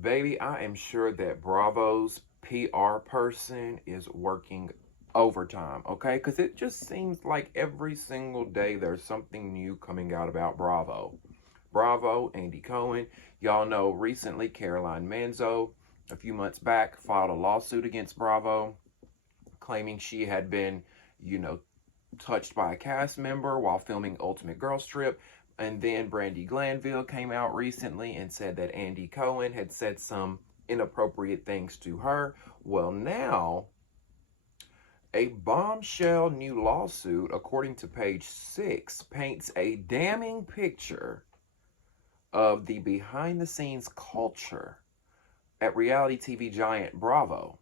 Baby, I am sure that Bravo's PR person is working overtime, okay? Because it just seems like every single day there's something new coming out about Bravo. Bravo, Andy Cohen. Y'all know recently Caroline Manzo, a few months back, filed a lawsuit against Bravo, claiming she had been, you know, touched by a cast member while filming Ultimate Girls Trip. And then Brandy Glanville came out recently and said that Andy Cohen had said some inappropriate things to her. Well, now a bombshell new lawsuit, according to page 6, paints a damning picture of the behind the scenes culture at reality TV giant Bravo.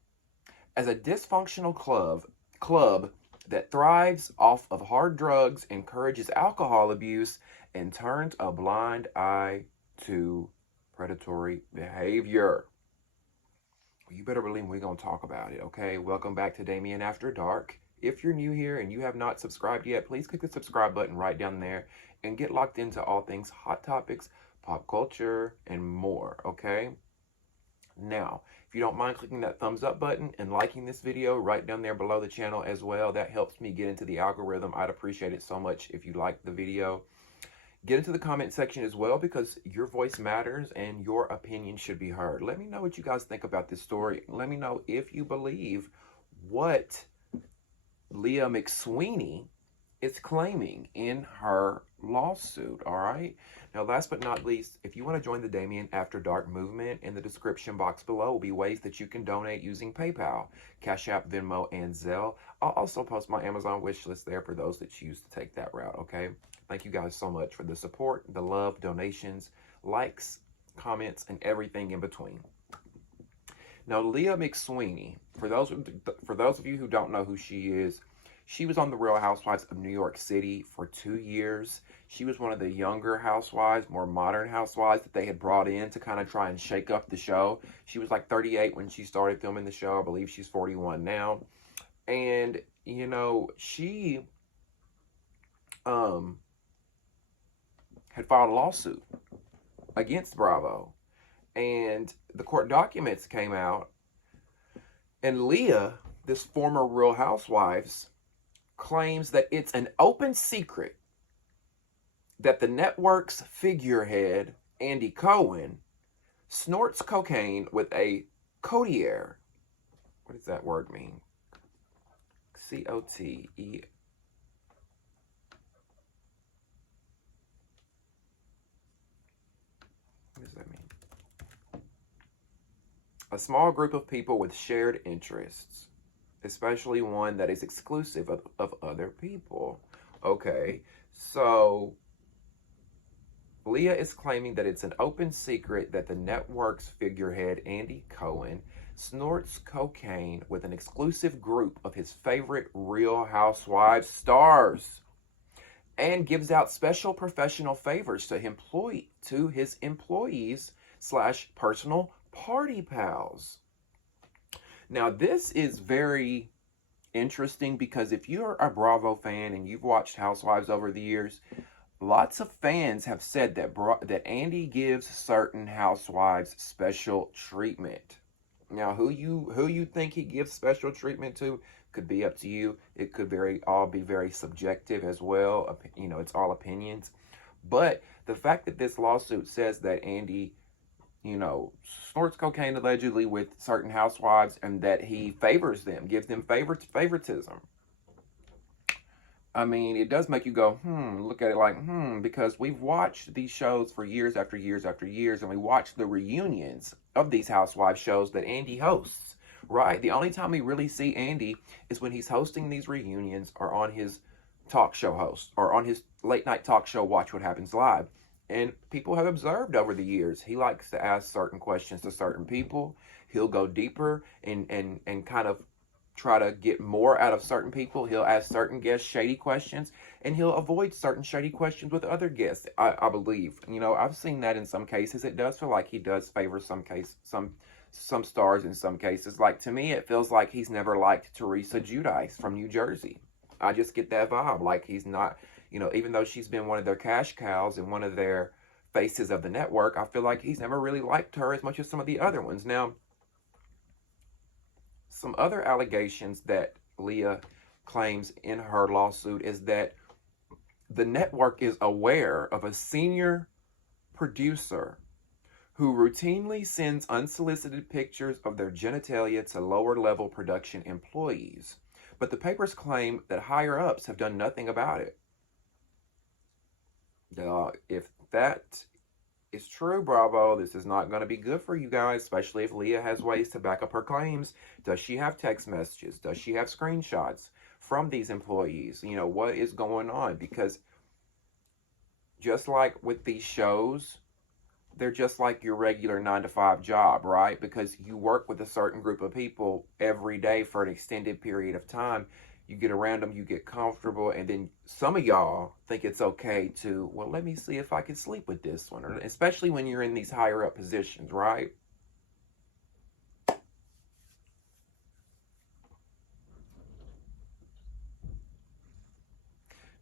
As a dysfunctional club that thrives off of hard drugs, encourages alcohol abuse, and turns a blind eye to predatory behavior. You better believe we're going to talk about it, okay? Welcome back to Damien After Dark. If you're new here and you have not subscribed yet, please click the subscribe button right down there and get locked into all things hot topics, pop culture, and more, okay? Now, if you don't mind clicking that thumbs up button and liking this video right down there below the channel as well, that helps me get into the algorithm. I'd appreciate it so much if you like the video. Get into the comment section as well, because your voice matters and your opinion should be heard. Let me know what you guys think about this story. Let me know if you believe what Leah McSweeney is claiming in her lawsuit, all right? Now, last but not least, if you want to join the Damien After Dark movement, in the description box below will be ways that you can donate using PayPal, Cash App, Venmo, and Zelle. I'll also post my Amazon wish list there for those that choose to take that route, okay? Thank you guys so much for the support, the love, donations, likes, comments, and everything in between. Now, Leah McSweeney, for those of you who don't know who she is, she was on The Real Housewives of New York City for 2 years. She was one of the younger housewives, more modern housewives that they had brought in to kind of try and shake up the show. She was like 38 when she started filming the show. I believe she's 41 now. And, you know, she had filed a lawsuit against Bravo. And the court documents came out. And Leah, this former Real Housewives, claims that it's an open secret that the network's figurehead, Andy Cohen, snorts cocaine with a cotier. What does that word mean? C-O-T-E. What does that mean? A small group of people with shared interests, especially one that is exclusive of other people. Okay, so Leah is claiming that it's an open secret that the network's figurehead, Andy Cohen, snorts cocaine with an exclusive group of his favorite Real Housewives stars and gives out special professional favors to his employees / personal party pals. Now, this is very interesting because if you're a Bravo fan and you've watched Housewives over the years, lots of fans have said that Andy gives certain housewives special treatment. Now, who you think he gives special treatment to could be up to you. It could all be very subjective as well. You know, it's all opinions. But the fact that this lawsuit says that Andy, you know, snorts cocaine allegedly with certain housewives and that he favors them, gives them favoritism. I mean, it does make you go, look at it like, because we've watched these shows for years after years after years, and we watch the reunions of these housewives shows that Andy hosts, right? The only time we really see Andy is when he's hosting these reunions or on his talk show host or on his late night talk show, Watch What Happens Live. And people have observed over the years, he likes to ask certain questions to certain people. He'll go deeper and kind of try to get more out of certain people. He'll ask certain guests shady questions, and he'll avoid certain shady questions with other guests, I believe. You know, I've seen that in some cases. It does feel like he does favor some stars in some cases. Like, to me, it feels like he's never liked Teresa Giudice from New Jersey. I just get that vibe. Like, he's not, you know, even though she's been one of their cash cows and one of their faces of the network, I feel like he's never really liked her as much as some of the other ones. Now, some other allegations that Leah claims in her lawsuit is that the network is aware of a senior producer who routinely sends unsolicited pictures of their genitalia to lower-level production employees. But the papers claim that higher-ups have done nothing about it. If that is true, Bravo, this is not going to be good for you guys, especially if Leah has ways to back up her claims. Does she have text messages? Does she have screenshots from these employees? You know, what is going on? Because just like with these shows, they're just like your regular 9-to-5 job, right? Because you work with a certain group of people every day for an extended period of time. You get around them, you get comfortable, and then some of y'all think it's okay to, well, let me see if I can sleep with this one, or especially when you're in these higher up positions, right?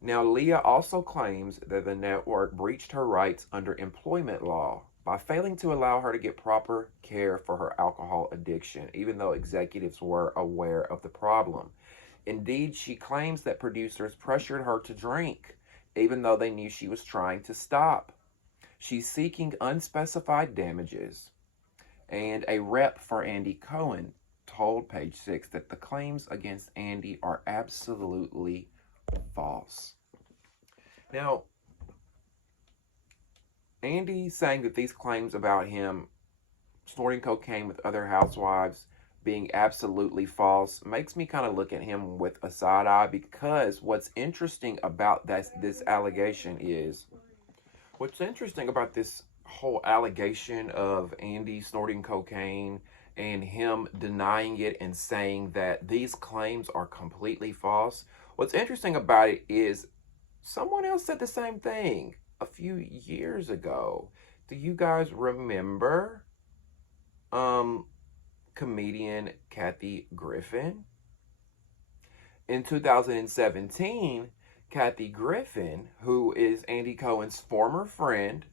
Now, Leah also claims that the network breached her rights under employment law by failing to allow her to get proper care for her alcohol addiction, even though executives were aware of the problem. Indeed, she claims that producers pressured her to drink, even though they knew she was trying to stop. She's seeking unspecified damages, and a rep for Andy Cohen told Page Six that the claims against Andy are absolutely false. Now, Andy saying that these claims about him snorting cocaine with other housewives being absolutely false makes me kind of look at him with a side eye, because what's interesting about this allegation is, what's interesting about this whole allegation of Andy snorting cocaine and him denying it and saying that these claims are completely false, what's interesting about it is someone else said the same thing a few years ago. Do you guys remember comedian Kathy Griffin? In 2017, Kathy Griffin, who is Andy Cohen's former friend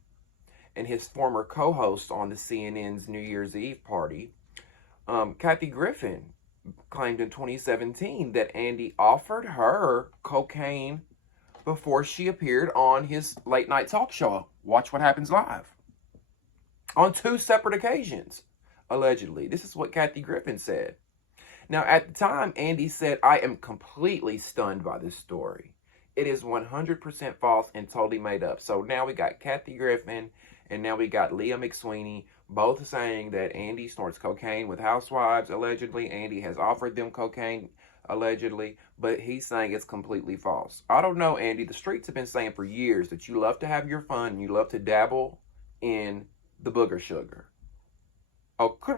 and his former co-host on the CNN's New Year's Eve party, Kathy Griffin claimed in 2017 that Andy offered her cocaine before she appeared on his late night talk show, Watch What Happens Live, on 2 separate occasions. Allegedly. This is what Kathy Griffin said. Now, at the time, Andy said, I am completely stunned by this story. It is 100% false and totally made up. So now we got Kathy Griffin and now we got Leah McSweeney, both saying that Andy snorts cocaine with housewives, allegedly. Andy has offered them cocaine, allegedly, but he's saying it's completely false. I don't know, Andy. The streets have been saying for years that you love to have your fun and you love to dabble in the booger sugar. Okay,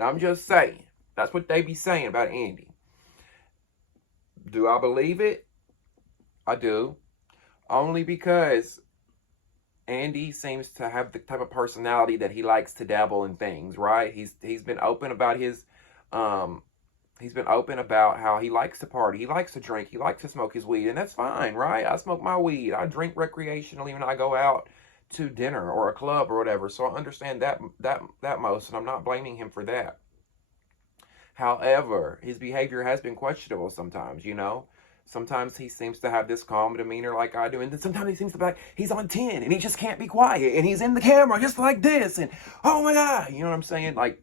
I'm just saying. That's what they be saying about Andy. Do I believe it? I do. Only because Andy seems to have the type of personality that he likes to dabble in things, right? He's been open about his he's been open about how he likes to party, he likes to drink, he likes to smoke his weed, and that's fine, right? I smoke my weed. I drink recreationally when I go out to dinner or a club or whatever. So I understand that most, and I'm not blaming him for that. However, his behavior has been questionable sometimes, you know. Sometimes he seems to have this calm demeanor like I do, and then sometimes he seems to be like he's on 10 and he just can't be quiet, and he's in the camera just like this, and oh my God, you know what I'm saying? Like,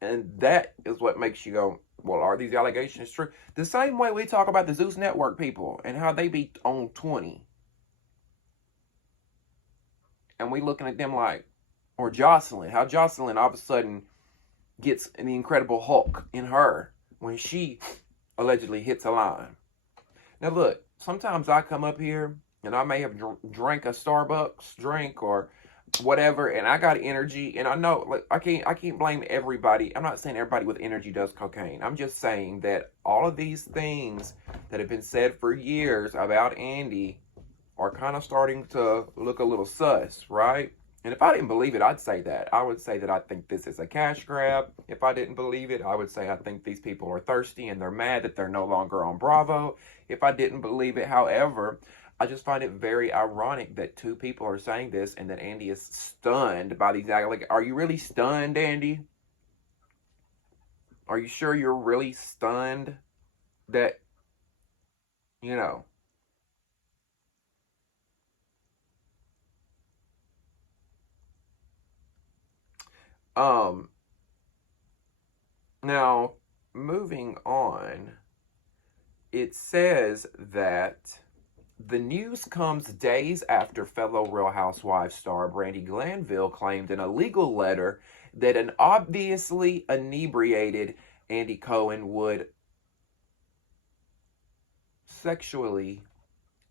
and that is what makes you go, well, are these allegations true? The same way we talk about the Zeus Network people and how they be on 20. And we looking at them like, or Jocelyn, how Jocelyn all of a sudden gets the Incredible Hulk in her when she allegedly hits a line. Now look, sometimes I come up here and I may have drank a Starbucks drink or whatever, and I got energy, and I know, like, I can't blame everybody. I'm not saying everybody with energy does cocaine. I'm just saying that all of these things that have been said for years about Andy are kind of starting to look a little sus, right? And if I didn't believe it, I'd say that. I would say that I think this is a cash grab. If I didn't believe it, I would say I think these people are thirsty and they're mad that they're no longer on Bravo. If I didn't believe it, however, I just find it very ironic that two people are saying this and that Andy is stunned by these. Like, are you really stunned, Andy? Are you sure you're really stunned that, you know? Um, Now, moving on, it says that the news comes days after fellow Real Housewives star Brandi Glanville claimed in a legal letter that an obviously inebriated Andy Cohen would sexually,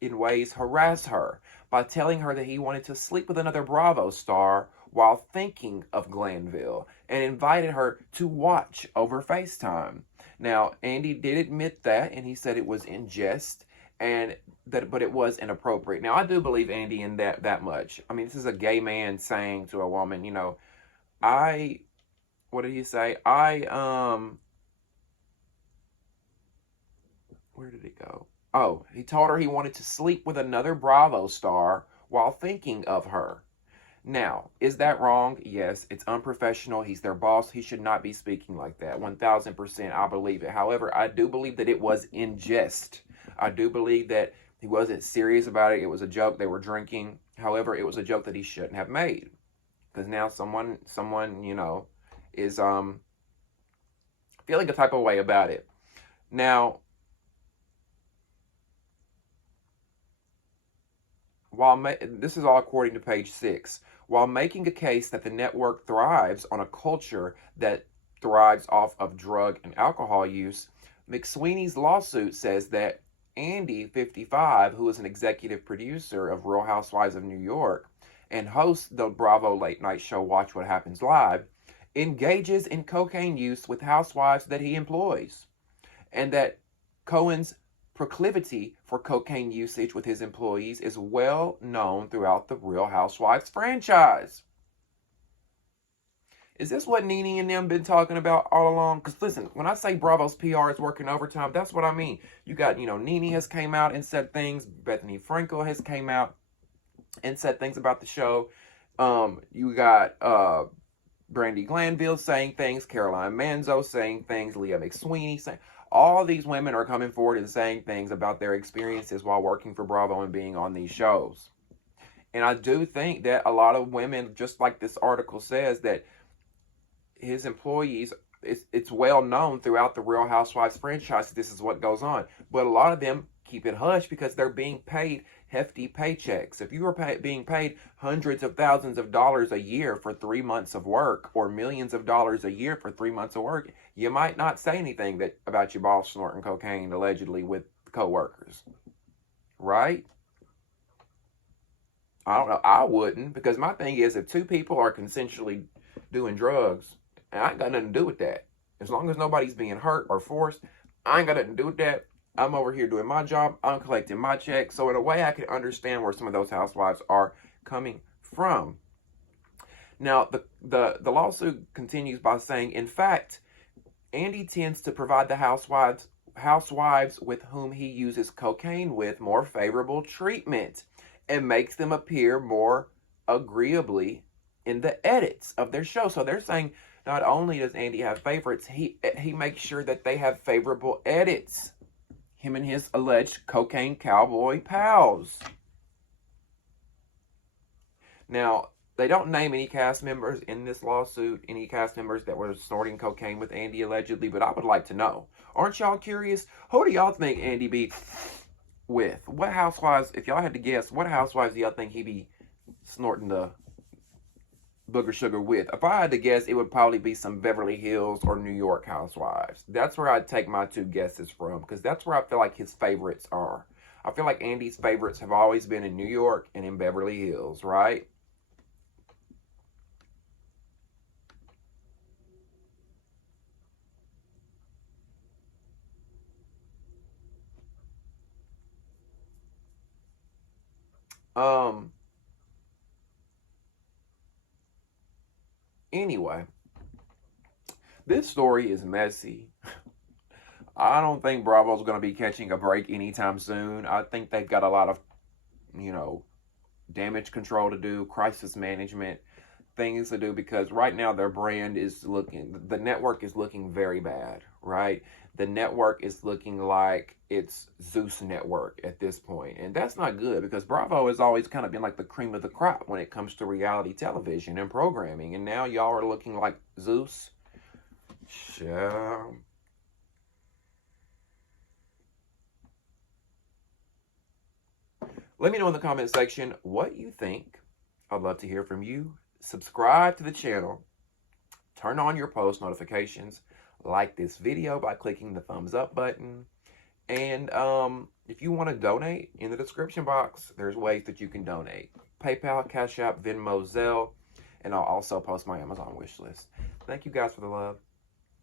in ways, harass her by telling her that he wanted to sleep with another Bravo star while thinking of Glanville and invited her to watch over FaceTime. Now, Andy did admit that, and he said it was in jest, and that, but it was inappropriate. Now, I do believe Andy in that much. I mean, this is a gay man saying to a woman, what did he say? Where did it go? Oh, he told her he wanted to sleep with another Bravo star while thinking of her. Now, is that wrong? Yes, it's unprofessional. He's their boss. He should not be speaking like that. 1000%, I believe it. However, I do believe that it was in jest. I do believe that he wasn't serious about it. It was a joke. They were drinking. However, it was a joke that he shouldn't have made. Because now someone, is feeling a type of way about it. Now, this is all according to page 6, while making a case that the network thrives on a culture that thrives off of drug and alcohol use, McSweeney's lawsuit says that Andy, 55, who is an executive producer of Real Housewives of New York and hosts the Bravo late night show Watch What Happens Live, engages in cocaine use with housewives that he employs, and that Cohen's proclivity for cocaine usage with his employees is well known throughout the Real Housewives franchise. Is this what Nene and them been talking about all along? Because listen, when I say Bravo's PR is working overtime, that's what I mean. You got, Nene has came out and said things. Bethany Frankel has came out and said things about the show. You got Brandi Glanville saying things, Caroline Manzo saying things, Leah McSweeney saying. All these women are coming forward and saying things about their experiences while working for Bravo and being on these shows. And I do think that a lot of women, just like this article says, that his employees, it's well known throughout the Real Housewives franchise, this is what goes on. But a lot of them keep it hush because they're being paid hefty paychecks. If you are being paid hundreds of thousands of dollars a year for 3 months of work, or millions of dollars a year for 3 months of work, you might not say anything about your boss snorting cocaine allegedly with coworkers, right? I don't know. I wouldn't, because my thing is, if two people are consensually doing drugs, and I ain't got nothing to do with that. As long as nobody's being hurt or forced, I ain't got nothing to do with that. I'm over here doing my job. I'm collecting my check. So in a way, I can understand where some of those housewives are coming from. Now, the lawsuit continues by saying, in fact, Andy tends to provide the housewives with whom he uses cocaine with more favorable treatment and makes them appear more agreeably in the edits of their show. So they're saying not only does Andy have favorites, he makes sure that they have favorable edits. Him and his alleged cocaine cowboy pals. Now, they don't name any cast members in this lawsuit, any cast members that were snorting cocaine with Andy allegedly, but I would like to know. Aren't y'all curious? Who do y'all think Andy be with? What housewives, if y'all had to guess, what housewives do y'all think he be snorting the booger sugar with? If I had to guess, it would probably be some Beverly Hills or New York housewives. That's where I'd take my two guesses from, because that's where I feel like his favorites are. I feel like Andy's favorites have always been in New York and in Beverly Hills, right? Anyway, this story is messy. I don't think Bravo's going to be catching a break anytime soon. I think they've got a lot of you know, damage control to do, crisis management, things to do, because right now their brand is looking, the network is looking very bad, right? The network is looking like it's Zeus Network at this point, and that's not good, because Bravo has always kind of been like the cream of the crop when it comes to reality television and programming, and now y'all are looking like Zeus. Sure. Let me know in the comment section what you think. I'd love to hear from you. Subscribe to the channel. Turn on your post notifications. Like this video by clicking the thumbs up button. And if you want to donate, in the description box, there's ways that you can donate. PayPal, Cash App, Venmo, Zelle. And I'll also post my Amazon wish list. Thank you guys for the love.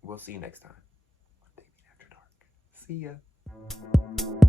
We'll see you next time. Damien After Dark. See ya.